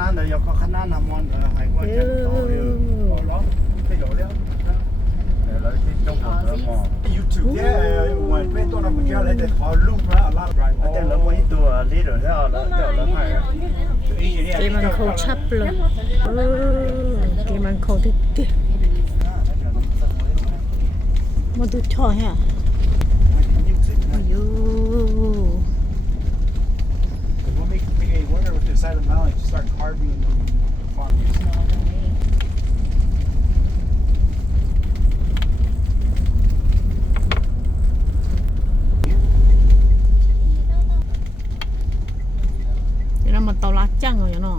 นาดเดียวก็ขนาดน้ำมันหายว่าจะต่ออยู่ร้องที่有了เราที่中国的嘛 YouTube เนี่ย我被多了不叫来的好录了拉แต่เราไม่ตัวลีดแล้วเราให้เกมันเขาชับเลยเกมันเขาที่เก๋มาดูช่อฮะอายุ We'll make a winner with the side of the mountain to start carving farms. เรามาเตาลักจังเลยเนาะ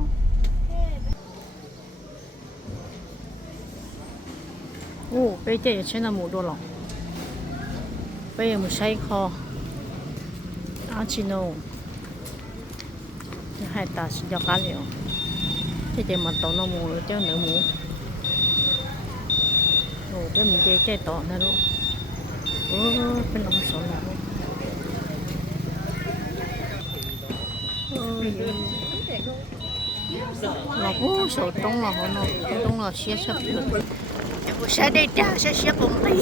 โอ้ไปเจ๊ใช้น้ำหมูตัวหรอไปยังไม่ใช้คออาชิโน่จะให้ตาสิยากันเลยเจ๊มาเตาน้ำหมูหรือเจ้าเนื้อหมูโอ้เป็นมีเจ๊ต่อนะลูกโอ้เป็นลมสนแล้วเราผู้สูงตรงเราเขาเนาะตรงเราเสียสับเลยอย่าผู้ชายได้ด่าเสียกงตี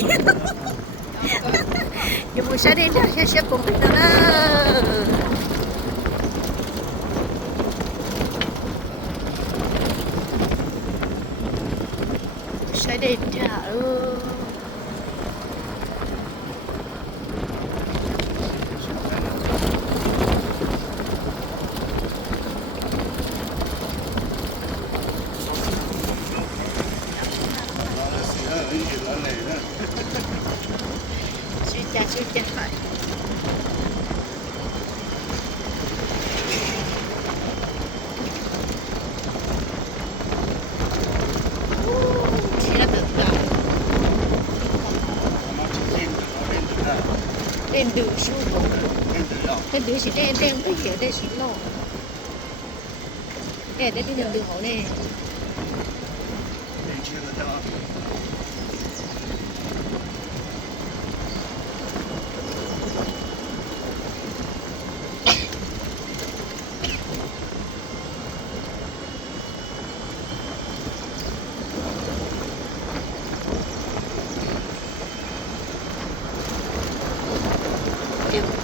อย่าผู้ชายได้ด่าเสียกงตีนะผู้ชายได้ด่าชื่อเจ้าเล่นดูชูโบเล่นดูสิเล่นไปเขียนได้สิโลเล่นได้ที่หนึ่งดูเขาเนี่ย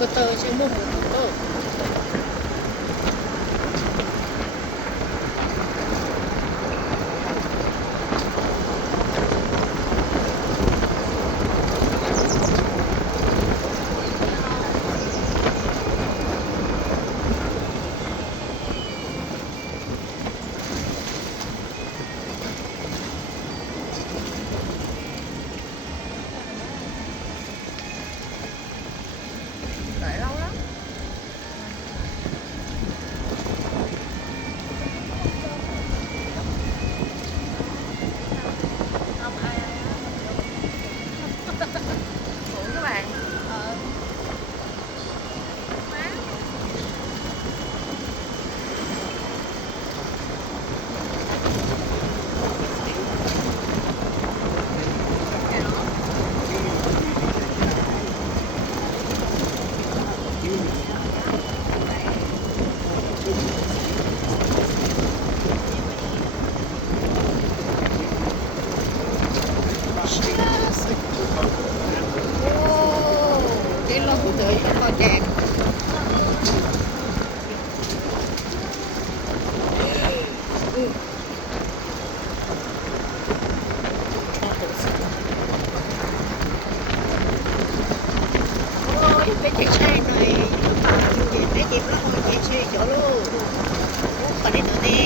ก็เตอใช้มุกโต้แจกไปเช็คใช่หน่อยได้จิบแล้วไปเช็คเดี๋ยวลูกไปได้ตัวนี้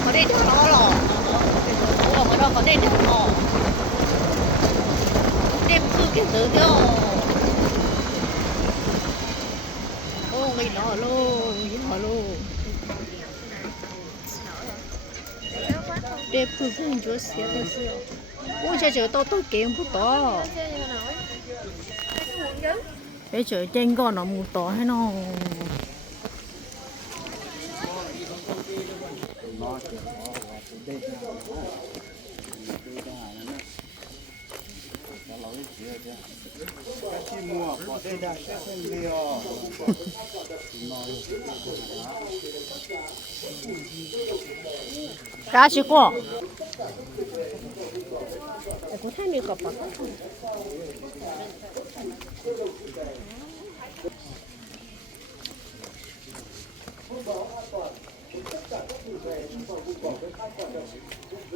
เขาได้เดี๋ยวล้อหรอเขาได้เดี๋ยวล้อเด็กคือเก่งเต๋อเดียวโอ้ไม่ล้อลูกเด็กคือ更多些的是我这就都见不到这就见过那么多还喏 Cái mua có đây là sẽ không đi cá chỉ khô. Cũng thấy mình có bạc.